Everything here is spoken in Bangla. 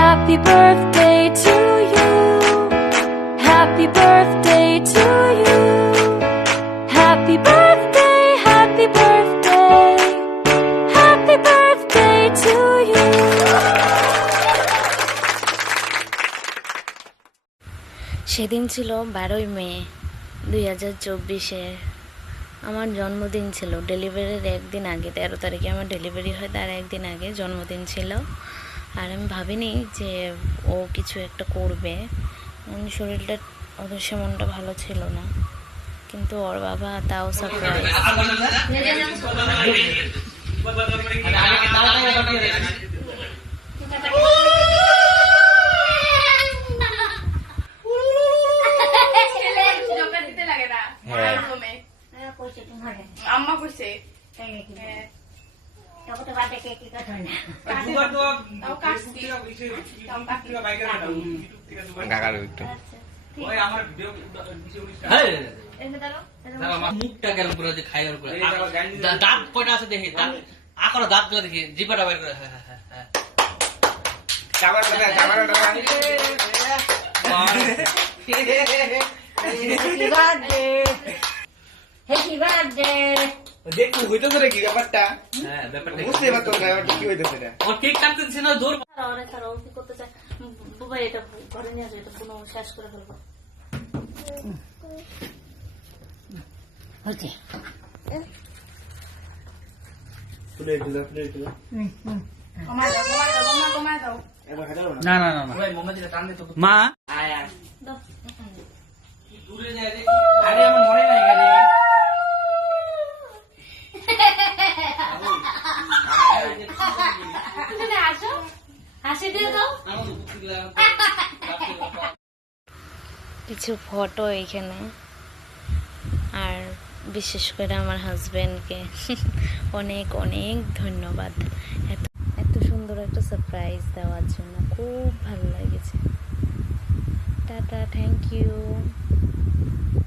Happy birthday to you. Happy birthday to you. Happy birthday, happy birthday. Happy birthday to you. সেদিন ছিল 12ই মে 2024-এর। আমার জন্মদিন ছিল। ডেলিভারির একদিন আগে 13 তারিখে আমার ডেলিভারি হয়, তার একদিন আগে জন্মদিন ছিল। আর আমি ভাবিনি যে ও কিছু একটা করবে। শরীরটা ওদের সে মনটা ভালো ছিল না, কিন্তু ওর বাবা তাও সারপ্রাইজ। আম্মা কইছে মুখটা কেন করে যে খাই দাঁত কয়টা আছে দেখি, আকর দাঁত গুলো দেখি, জিপাটা বাইর করে। দেখু হইতেছে রে কি ব্যাপারটা? হ্যাঁ, ব্যাপারটা বুঝতে পারতো না, ব্যাপারটা কি হইতেছে না। ও ঠিক কাটতেছে না, দূর আরে তারা ও কি করতে চায়? বাবা এটা ঘরে নিয়ে আসো, এটা পুরো শেষ করে ফেলবো। ওকে ফুলে দিলা কমায় দাও, কমায় দাও। এবার খাটালো না। না না না ভাই মোমা দিলা টান দে তো। মা আয় দাও। দূরে যায় রে। আরে আমার মনে নাই গারে। তুমি আসো, হাসি দিয়ে দাও। কিছু ফটো এখানে, আর বিশেষ করে আমার হাজবেন্ডকে অনেক অনেক ধন্যবাদ এত সুন্দর একটা সারপ্রাইজ দেওয়ার জন্য। খুব ভালো লেগেছে। Tata, thank you.